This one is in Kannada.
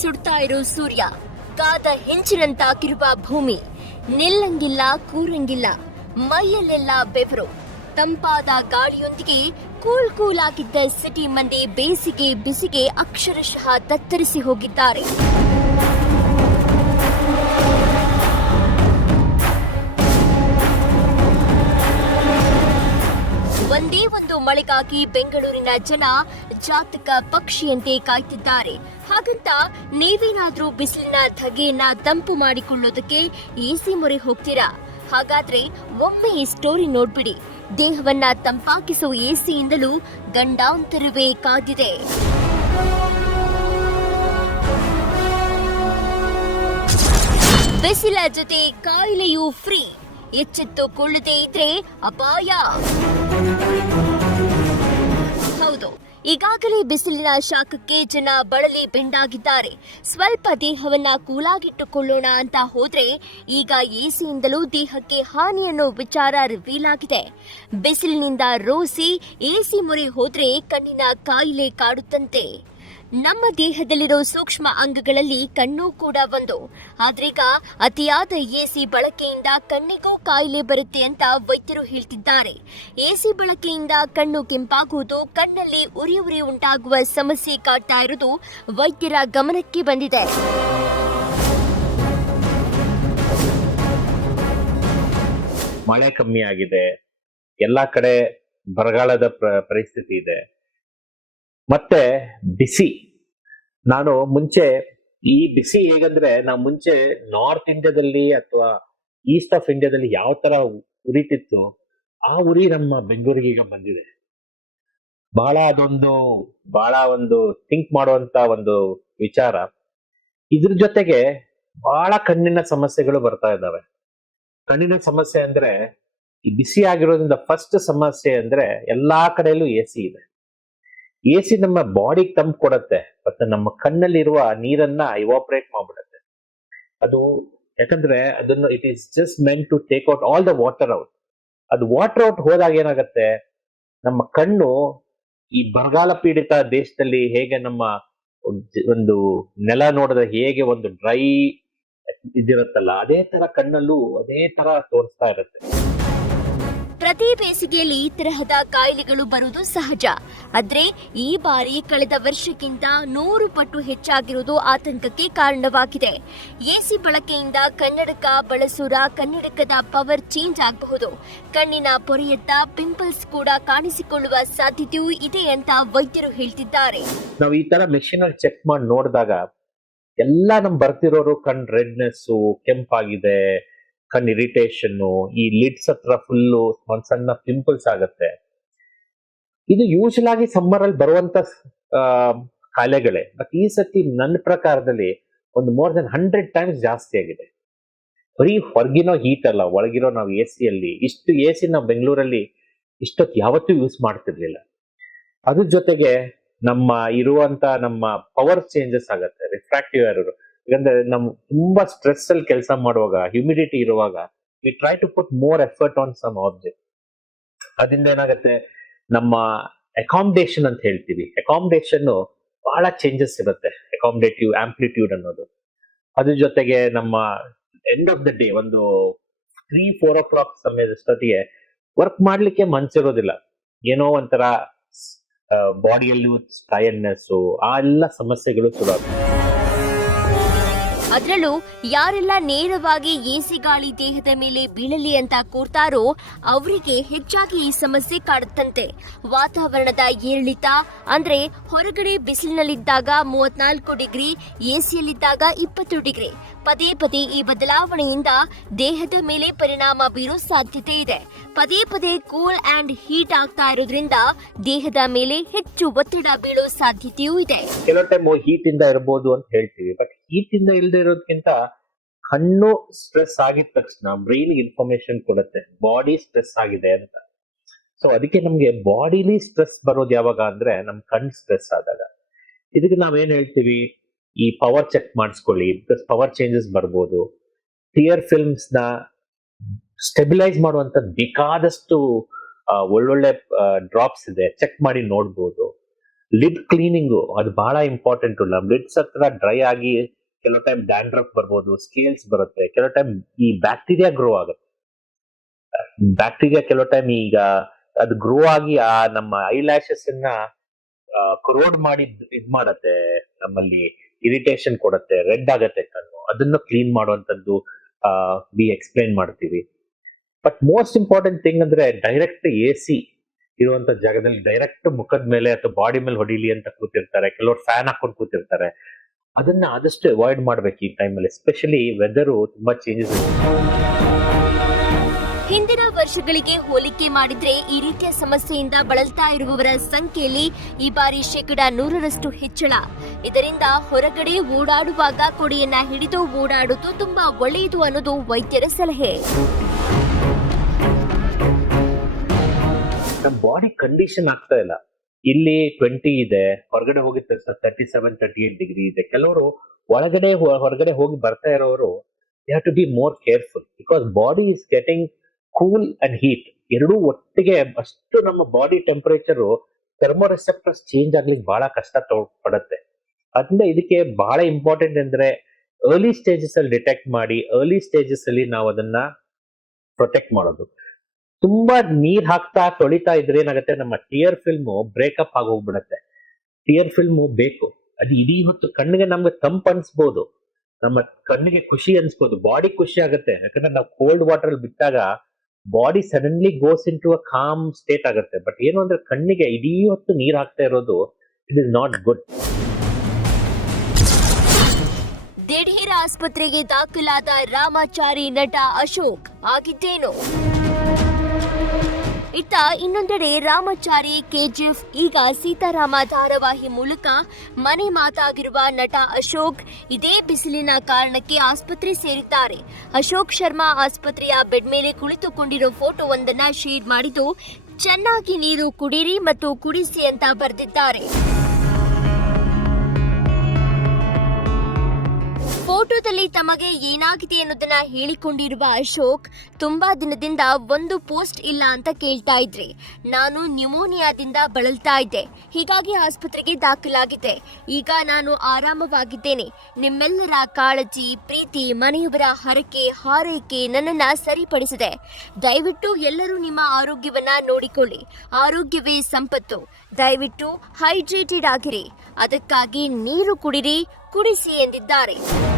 ಸುಡ್ತಾ ಇರೋ ಸೂರ್ಯ, ಕಾದ ಹೆಂಚಿನಂತಾಕಿರುವ ಭೂಮಿ, ನಿಲ್ಲಂಗಿಲ್ಲ, ಕೂರಂಗಿಲ್ಲ, ಮೈಯಲ್ಲೆಲ್ಲ ಬೆವರು. ತಂಪಾದ ಗಾಳಿಯೊಂದಿಗೆ ಕೂಲ್ ಕೂಲ್ ಆಗಿದ್ದ ಸಿಟಿ ಮಂದಿ ಬೇಸಿಗೆ ಬಿಸಿಗೆ ಅಕ್ಷರಶಃ ತತ್ತರಿಸಿ ಹೋಗಿದ್ದಾರೆ. ಒಂದೇ ಒಂದು ಮಳೆಗಾಗಿ ಬೆಂಗಳೂರಿನ ಜನ ಜಾತಕ ಪಕ್ಷಿಯಂತೆ ಕಾಯ್ತಿದ್ದಾರೆ. ಹಾಗಂತ ನೀವೇನಾದ್ರೂ ಬಿಸಿಲಿನ ಧಗೆಯನ್ನ ತಂಪು ಮಾಡಿಕೊಳ್ಳೋದಕ್ಕೆ ಎಸಿ ಮೊರೆ ಹೋಗ್ತೀರಾ? ಹಾಗಾದ್ರೆ ಒಮ್ಮೆ ಈ ಸ್ಟೋರಿ ನೋಡ್ಬಿಡಿ. ದೇಹವನ್ನ ತಂಪಾಗಿಸುವ ಎಸಿಯಿಂದಲೂ ಗಂಡಾಂತರವೇ ಕಾದಿದೆ. ಬಿಸಿಲ ಜೊತೆ ಕಾಯಿಲೆಯೂ ಫ್ರೀ ಎಚ್ಚೆತ್ತುಕೊಳ್ಳದೇ ಇದ್ರೆ ಅಪಾಯ. ಈಗಾಗಲೇ ಬಿಸಿಲಿನ ಶಾಖಕ್ಕೆ ಜನ ಬಳಲಿ ಬೆಂಡಾಗಿದ್ದಾರೆ. ಸ್ವಲ್ಪ ದೇಹವನ್ನ ಕೂಲಾಗಿಟ್ಟುಕೊಳ್ಳೋಣ ಅಂತ ಹೋದ್ರೆ ಈಗ ಎಸಿಯಿಂದಲೂ ದೇಹಕ್ಕೆ ಹಾನಿಯನ್ನೋ ವಿಚಾರ ರಿವೀಲ್ ಆಗಿದೆ. ಬಿಸಿಲಿನಿಂದ ರೋಸಿ ಎಸಿ ಮೊರೆ ಹೋದ್ರೆ ಕಣ್ಣಿನ ಕಾಯಿಲೆ ಕಾಡುತ್ತಂತೆ. ನಮ್ಮ ದೇಹದಲ್ಲಿರೋ ಸೂಕ್ಷ್ಮ ಅಂಗಗಳಲ್ಲಿ ಕಣ್ಣು ಕೂಡ ಒಂದು. ಆದ್ರೀಗ ಅತಿಯಾದ ಎಸಿ ಬಳಕೆಯಿಂದ ಕಣ್ಣಿಗೂ ಕಾಯಿಲೆ ಬರುತ್ತೆ ಅಂತ ವೈದ್ಯರು ಹೇಳ್ತಿದ್ದಾರೆ. ಎಸಿ ಬಳಕೆಯಿಂದ ಕಣ್ಣು ಕೆಂಪಾಗುವುದು, ಕಣ್ಣಲ್ಲಿ ಉರಿ ಉರಿ ಉಂಟಾಗುವ ಸಮಸ್ಯೆ ಕಾಡ್ತಾ ಇರೋದು ವೈದ್ಯರ ಗಮನಕ್ಕೆ ಬಂದಿದೆ. ಮಳೆ ಕಮ್ಮಿ ಆಗಿದೆ. ಎಲ್ಲಾ ಕಡೆ ಬರಗಾಲದ ಪ್ರ- ಪರಿಸ್ಥಿತಿ ಇದೆ. ಮತ್ತೆ ಬಿಸಿ. ನಾನು ಮುಂಚೆ ಈ ಬಿಸಿ ಹೇಗಂದ್ರೆ ನಾವು ಮುಂಚೆ ನಾರ್ತ್ ಇಂಡಿಯಾದಲ್ಲಿ ಅಥವಾ ಈಸ್ಟ್ ಆಫ್ ಇಂಡಿಯಾದಲ್ಲಿ ಯಾವ ತರ ಉರಿತಿತ್ತು ಆ ಉರಿ ನಮ್ಮ ಬೆಂಗಳೂರಿಗೆ ಈಗ ಬಂದಿದೆ. ಬಹಳ ಅದೊಂದು ಬಹಳ ಒಂದು ಥಿಂಕ್ ಮಾಡುವಂತ ಒಂದು ವಿಚಾರ. ಇದ್ರ ಜೊತೆಗೆ ಬಹಳ ಕಣ್ಣಿನ ಸಮಸ್ಯೆಗಳು ಬರ್ತಾ ಇದ್ದಾವೆ. ಕಣ್ಣಿನ ಸಮಸ್ಯೆ ಅಂದ್ರೆ ಈ ಬಿಸಿ ಆಗಿರೋದ್ರಿಂದ ಫಸ್ಟ್ ಸಮಸ್ಯೆ ಅಂದ್ರೆ ಎಲ್ಲಾ ಕಡೆಯಲ್ಲೂ ಎ ಸಿ ಇದೆ. ಎ ಸಿ ನಮ್ಮ ಬಾಡಿಗೆ ತಂಪು ಕೊಡತ್ತೆ, ಮತ್ತೆ ನಮ್ಮ ಕಣ್ಣಲ್ಲಿರುವ ನೀರನ್ನ ಇವಾಪರೇಟ್ ಮಾಡ್ಬಿಡತ್ತೆ. ಅದು ಯಾಕಂದ್ರೆ ಅದನ್ನು it is just meant to take out all the water out ಅದು ವಾಟರ್ ಔಟ್ ಹೋದಾಗ ಏನಾಗತ್ತೆ, ನಮ್ಮ ಕಣ್ಣು ಈ ಬರಗಾಲ ಪೀಡಿತ ದೇಶದಲ್ಲಿ ಹೇಗೆ ನಮ್ಮ ಒಂದು ನೆಲ ನೋಡಿದ್ರೆ ಹೇಗೆ ಒಂದು ಡ್ರೈ ಇದಿರುತ್ತಲ್ಲ, ಅದೇ ತರ ಕಣ್ಣಲ್ಲೂ ಅದೇ ತರ ತೋರಿಸ್ತಾ ಇರುತ್ತೆ. ಪ್ರತಿ ಬೇಸಿಗೆಯಲ್ಲಿ ಈ ತರಹದ ಕಾಯಿಲೆಗಳು ಬರುವುದು ಸಹಜ. ಆದರೆ ಈ ಬಾರಿ ಕಳೆದ ವರ್ಷಕ್ಕಿಂತ ನೂರು ಪಟ್ಟು ಹೆಚ್ಚಾಗಿರುವುದು ಆತಂಕಕ್ಕೆ ಕಾರಣವಾಗಿದೆ. ಎಸಿ ಬಳಕೆಯಿಂದ ಕನ್ನಡಕ ಬಳಸೂರ ಕನ್ನಡಕದ ಪವರ್ ಚೇಂಜ್ ಆಗಬಹುದು. ಕಣ್ಣಿನ ಪೊರೆಯತ್ತ ಪಿಂಪಲ್ಸ್ ಕೂಡ ಕಾಣಿಸಿಕೊಳ್ಳುವ ಸಾಧ್ಯತೆಯೂ ಇದೆ ಅಂತ ವೈದ್ಯರು ಹೇಳ್ತಿದ್ದಾರೆ. ನಾವು ಈ ತರ ಮೆಷಿನ್ ಚೆಕ್ ಮಾಡಿ ನೋಡಿದಾಗ ಎಲ್ಲ ನಮ್ ಬರ್ತಿರೋರು ಕಣ್ ರೆಡ್ನೆಸ್ ಕೆಂಪಾಗಿದೆ. ಕಣ್ ಇರಿಟೇಷನ್ ಈ ಲಿಡ್ಸ್ ಹತ್ರ ಫುಲ್ಲು ಒಂದ್ ಸಣ್ಣ ಪಿಂಪಲ್ಸ್ ಆಗತ್ತೆ. ಇದು ಯೂಶಲ್ ಆಗಿ ಸಮ್ಮರ್ ಅಲ್ಲಿ ಬರುವಂತ ಕಾಯಿಲೆಗಳೇ ಬಟ್ ಈ ಸತಿ ನನ್ನ ಪ್ರಕಾರದಲ್ಲಿ ಒಂದು ಮೋರ್ ದನ್ ಹಂಡ್ರೆಡ್ ಟೈಮ್ಸ್ ಜಾಸ್ತಿ ಆಗಿದೆ. ಬರೀ ಹೊರಗಿನೋ ಹೀಟ್ ಅಲ್ಲ, ಒಳಗಿರೋ ನಾವು ಎ ಅಲ್ಲಿ, ಇಷ್ಟು ಎ ಸಿ ನಾವು ಬೆಂಗಳೂರಲ್ಲಿ ಇಷ್ಟೊತ್ತು ಯಾವತ್ತೂ ಯೂಸ್ ಮಾಡ್ತಿರ್ಲಿಲ್ಲ. ಅದ್ರ ಜೊತೆಗೆ ನಮ್ಮ ಇರುವಂತ ನಮ್ಮ ಪವರ್ ಚೇಂಜಸ್ ಆಗುತ್ತೆ ರಿಫ್ರಾಕ್ಟಿವ್ ಎರರ್ ಯಾಕಂದ್ರೆ ನಮ್ ತುಂಬಾ ಸ್ಟ್ರೆಸ್ ಅಲ್ಲಿ ಕೆಲಸ ಮಾಡುವಾಗ ಹ್ಯೂಮಿಡಿಟಿ ಇರುವಾಗ we try to put more effort on some object ಅದರಿಂದ ಏನಾಗುತ್ತೆ? ನಮ್ಮ ಅಕಾಮಡೇಷನ್ ಅಂತ ಹೇಳ್ತೀವಿ. ಅಕಾಮಿಡೇಷನ್ ಬಹಳ ಚೇಂಜಸ್ ಇರುತ್ತೆ. ಅಕಾಮಡೇಟಿವ್ ಆಂಪ್ಲಿಟ್ಯೂಡ್ ಅನ್ನೋದು. ಅದ್ರ ಜೊತೆಗೆ ನಮ್ಮ ಎಂಡ್ ಆಫ್ ದ ಡೇ ಒಂದು ತ್ರೀ ಫೋರ್ ಓ ಕ್ಲಾಕ್ ಸಮಯದಷ್ಟೊತ್ತಿಗೆ ವರ್ಕ್ ಮಾಡ್ಲಿಕ್ಕೆ ಮನ್ಸಿರೋದಿಲ್ಲ. ಏನೋ ಒಂಥರ ಬಾಡಿಯಲ್ಲಿ ಟಯರ್ಡ್ನೆಸ್ ಆ ಎಲ್ಲ ಸಮಸ್ಯೆಗಳು ಶುರು ಅದರಲ್ಲೂ ಯಾರೆಲ್ಲ ನೇರವಾಗಿ ಎಸಿ ಗಾಳಿ ದೇಹದ ಮೇಲೆ ಬೀಳಲಿ ಅಂತ ಕೂರ್ತಾರೋ ಅವರಿಗೆ ಹೆಚ್ಚಾಗಿ ಈ ಸಮಸ್ಯೆ ಕಾಡುತ್ತಂತೆ. ವಾತಾವರಣದ ಏರಿಳಿತ ಅಂದ್ರೆ ಹೊರಗಡೆ ಬಿಸಿಲಿನಲ್ಲಿದ್ದಾಗ ಮೂವತ್ನಾಲ್ಕು ಡಿಗ್ರಿ, ಎಸಿಯಲ್ಲಿದ್ದಾಗ ಇಪ್ಪತ್ತು ಡಿಗ್ರಿ. ಪದೇ ಪದೇ ಈ ಬದಲಾವಣೆಯಿಂದ ದೇಹದ ಮೇಲೆ ಪರಿಣಾಮ ಬೀರೋ ಸಾಧ್ಯತೆ ಇದೆ. ಪದೇ ಪದೇ ಕೂಲ್ ಅಂಡ್ ಹೀಟ್ ಆಗ್ತಾ ಇರೋದ್ರಿಂದ ದೇಹದ ಮೇಲೆ ಹೆಚ್ಚು ಒತ್ತಡ ಬೀಳೋ ಸಾಧ್ಯತೆಯೂ ಇದೆ. ಕೆಲವು ಟೈಮ್ ಹೀಟ್ ಇಂದ ಇರಬಹುದು ಅಂತ ಹೇಳ್ತೀವಿ. ಬಟ್ ಹೀಟ್ ತಿಂದ ಇಲ್ಲದೆ ಇರೋದಕ್ಕಿಂತ ಕಣ್ಣು ಸ್ಟ್ರೆಸ್ ಆಗಿದ ತಕ್ಷಣ ಬ್ರೈನ್ ಇನ್ಫಾರ್ಮೇಶನ್ ಕೊಡುತ್ತೆ. ಬಾಡಿ ಸ್ಟ್ರೆಸ್ ಆಗಿದೆ ಅಂತ. ಸೊ ಅದಕ್ಕೆ ನಮ್ಗೆ ಬಾಡಿಲಿ ಸ್ಟ್ರೆಸ್ ಬರೋದು ಯಾವಾಗ ಅಂದ್ರೆ ನಮ್ ಕಣ್ಣು ಸ್ಟ್ರೆಸ್ ಆದಾಗ. ಇದಕ್ಕೆ ನಾವೇನ್ ಹೇಳ್ತೀವಿ? ಈ ಪವರ್ ಚೆಕ್ ಮಾಡಿಸ್ಕೊಳ್ಳಿ. ಬಿಕಾಸ್ ಪವರ್ ಚೇಂಜಸ್ ಬರ್ಬೋದು. ಟಿಯರ್ ಫಿಲ್ಮ್ಸ್ನ ಸ್ಟೆಬಿಲೈಸ್ ಮಾಡುವಂತ ಬೇಕಾದಷ್ಟು ಒಳ್ಳೊಳ್ಳೆ ಡ್ರಾಪ್ಸ್ ಇದೆ. ಚೆಕ್ ಮಾಡಿ ನೋಡ್ಬೋದು. ಲಿಡ್ ಕ್ಲೀನಿಂಗು ಅದು ಬಹಳ ಇಂಪಾರ್ಟೆಂಟ್ ಲಿಡ್ಸ್ ಹತ್ರ ಡ್ರೈ ಆಗಿ ಕೆಲವು ಟೈಮ್ ಡ್ಯಾಂಡ್ರಫ್ ಬರ್ಬೋದು ಸ್ಕೇಲ್ಸ್ ಬರುತ್ತೆ, ಕೆಲವು ಟೈಮ್ ಈ ಬ್ಯಾಕ್ಟೀರಿಯಾ ಗ್ರೋ ಆಗುತ್ತೆ. ಬ್ಯಾಕ್ಟೀರಿಯಾ ಕೆಲವು ಟೈಮ್ ಈಗ ಅದು ಗ್ರೋ ಆಗಿ ಆ ನಮ್ಮ ಐ ಲ್ಯಾಶಸ್ ಅನ್ನ ಕ್ರೋಡ್ ಮಾಡಿ ಇದ್ ಮಾಡತ್ತೆ, ನಮ್ಮಲ್ಲಿ ಇರಿಟೇಷನ್ ಕೊಡತ್ತೆ ರೆಡ್ ಆಗತ್ತೆ ಕಣ್ಣು. ಅದನ್ನ ಕ್ಲೀನ್ ಮಾಡುವಂತದ್ದು ವಿ ಎಕ್ಸ್ಪ್ಲೈನ್ ಮಾಡ್ತೀವಿ. ಬಟ್ ಮೋಸ್ಟ್ ಇಂಪಾರ್ಟೆಂಟ್ ಥಿಂಗ್ ಅಂದ್ರೆ ಡೈರೆಕ್ಟ್ ಎ ಸಿ ಇರುವಂತ ಜಾಗದಲ್ಲಿ ಡೈರೆಕ್ಟ್ ಮುಖದ ಮೇಲೆ ಅಥವಾ ಬಾಡಿ ಮೇಲೆ ಹೊಡಿಲಿ ಅಂತ ಕೂತಿರ್ತಾರೆ. ಕೆಲವರು ಫ್ಯಾನ್ ಹಾಕೊಂಡು ಕೂತಿರ್ತಾರೆ. ಅದನ್ನ ಆದಷ್ಟು ಅವಾಯ್ಡ್ ಮಾಡ್ಬೇಕು ಈ ಟೈಮಲ್ಲಿ ಎಸ್ಪೆಷಲಿ ವೆದರು ತುಂಬಾ ಚೇಂಜಸ್ ಹಿಂದಿನ ವರ್ಷಗಳಿಗೆ ಹೋಲಿಕೆ ಮಾಡಿದ್ರೆ ಈ ರೀತಿಯ ಸಮಸ್ಯೆಯಿಂದ ಬಳಲ್ತಾ ಇರುವವರ ಸಂಖ್ಯೆಯಲ್ಲಿ ಈ ಬಾರಿ ಶೇಕಡ ನೂರರಷ್ಟು ಹೆಚ್ಚಳ. ಇದರಿಂದ ಹೊರಗಡೆ ಓಡಾಡುವಾಗ ಕೊಡಿಯನ್ನ ಹಿಡಿದು ಓಡಾಡುವುದು ತುಂಬಾ ಒಳ್ಳೆಯದು ಅನ್ನೋದು ವೈದ್ಯರ ಸಲಹೆ. ನಮ್ಮ ಬಾಡಿ ಕಂಡೀಷನ್ ಆಗ್ತಾ ಇಲ್ಲ. ಇಲ್ಲಿ ಟ್ವೆಂಟಿ ಇದೆ, ಹೊರಗಡೆ ಹೋಗಿದ ತಕ್ಷಣ thirty seven thirty eight degree ಇದೆ. ಕೆಲವರು ಒಳಗಡೆ ಹೊರಗಡೆ ಹೋಗಿ ಬರ್ತಾ ಇರೋರು have to be more careful because body is getting cool and heat ಎರಡೂ ಒಟ್ಟಿಗೆ ಅಷ್ಟು ನಮ್ಮ ಬಾಡಿ ಟೆಂಪರೇಚರ್ ಥರ್ಮೋರೆಸೆಪ್ಟರ್ಸ್ ಚೇಂಜ್ ಆಗ್ಲಿಕ್ಕೆ ಬಹಳ ಕಷ್ಟ ಪಡುತ್ತೆ. ಅದರಿಂದ ಇದಕ್ಕೆ ಬಹಳ ಇಂಪಾರ್ಟೆಂಟ್ ಅಂದ್ರೆ ಅರ್ಲಿ ಸ್ಟೇಜಸ್ ಅಲ್ಲಿ ಡಿಟೆಕ್ಟ್ ಮಾಡಿ ಅರ್ಲಿ ಸ್ಟೇಜಸ್ ಅಲ್ಲಿ ನಾವು ಅದನ್ನ ಪ್ರೊಟೆಕ್ಟ್ ಮಾಡೋದು. ತುಂಬಾ ನೀರ್ ಹಾಕ್ತಾ ತೊಳಿತಾ ಇದ್ರೆ ಏನಾಗುತ್ತೆ? ನಮ್ಮ ಟಿಯರ್ ಫಿಲ್ಮ್ ಬ್ರೇಕಪ್ ಆಗಿ ಹೋಗ್ಬಿಡತ್ತೆ ಟಿಯರ್ ಫಿಲ್ಮ್ ಬೇಕು. ಅದು ಇಡೀ ಹೊತ್ತು ಕಣ್ಣಿಗೆ ನಮ್ಗೆ ತಂಪ್ ಅನ್ಸ್ಬೋದು. ನಮ್ಮ ಕಣ್ಣಿಗೆ ಖುಷಿ ಅನ್ಸ್ಬೋದು. ಬಾಡಿ ಖುಷಿ ಆಗುತ್ತೆ. ಯಾಕಂದ್ರೆ ನಾವು ಕೋಲ್ಡ್ ವಾಟರ್ ಅಲ್ಲಿ ಬಿಟ್ಟಾಗ body suddenly goes into a calm state ಆಗುತ್ತೆ. ಬಟ್ ಏನು ಅಂದ್ರೆ ಕಣ್ಣಿಗೆ ಇಡೀ ಹೊತ್ತು ನೀರ್ ಹಾಕ್ತಾ ಇರೋದು ಇಟ್ ಇಸ್ ನಾಟ್ ಗುಡ್ ದಿಢೀರ್ ಆಸ್ಪತ್ರೆಗೆ ದಾಖಲಾದ ರಾಮಾಚಾರಿ ನಟ ಅಶೋಕ್ ಆಗಿದ್ದೇನು ಇತ್ತ ಇನ್ನೊಂದೆಡೆ ರಾಮಾಚಾರಿ, ಕೆಜಿಎಫ್, ಈಗ ಸೀತಾರಾಮ ಧಾರಾವಾಹಿ ಮೂಲಕ ಮನೆ ಮಾತಾಗಿರುವ ನಟ ಅಶೋಕ್ ಇದೇ ಬಿಸಿಲಿನ ಕಾರಣಕ್ಕೆ ಆಸ್ಪತ್ರೆ ಸೇರಿದ್ದಾರೆ. ಅಶೋಕ್ ಶರ್ಮಾ ಆಸ್ಪತ್ರೆಯ ಬೆಡ್ ಮೇಲೆ ಕುಳಿತುಕೊಂಡಿರೋ ಫೋಟೋವೊಂದನ್ನ ಶೇರ್ ಮಾಡಿದ್ದು, ಚೆನ್ನಾಗಿ ನೀರು ಕುಡಿರಿ ಮತ್ತು ಕುಡಿಸಿ ಅಂತ ಬರೆದಿದ್ದಾರೆ. ಫೋಟೋದಲ್ಲಿ ತಮಗೆ ಏನಾಗಿದೆ ಅನ್ನೋದನ್ನ ಹೇಳಿಕೊಂಡಿರುವ ಅಶೋಕ್ ತುಂಬಾ ದಿನದಿಂದ ಒಂದು ಪೋಸ್ಟ್ ಇಲ್ಲ ಅಂತ ಕೇಳ್ತಾ ಇದ್ರಿ. ನಾನು ನ್ಯೂಮೋನಿಯಾದಿಂದ ಬಳಲ್ತಾ ಇದ್ದೆ. ಹೀಗಾಗಿ ಆಸ್ಪತ್ರೆಗೆ ದಾಖಲಾಗಿದ್ದೆ ಈಗ ನಾನು ಆರಾಮವಾಗಿದ್ದೇನೆ. ನಿಮ್ಮೆಲ್ಲರ ಕಾಳಜಿ, ಪ್ರೀತಿ ಮನೆಯವರ ಹರಕೆ, ಹಾರೈಕೆ ನನ್ನನ್ನ ಸರಿಪಡಿಸಿದೆ. ದಯವಿಟ್ಟು ಎಲ್ಲರೂ ನಿಮ್ಮ ಆರೋಗ್ಯವನ್ನ ನೋಡಿಕೊಳ್ಳಿ. ಆರೋಗ್ಯವೇ ಸಂಪತ್ತು. ದಯವಿಟ್ಟು ಹೈಡ್ರೇಟೆಡ್ ಆಗಿರಿ. ಅದಕ್ಕಾಗಿ ನೀರು ಕುಡಿರಿ, ಕುಡಿಸಿ ಎಂದಿದ್ದಾರೆ.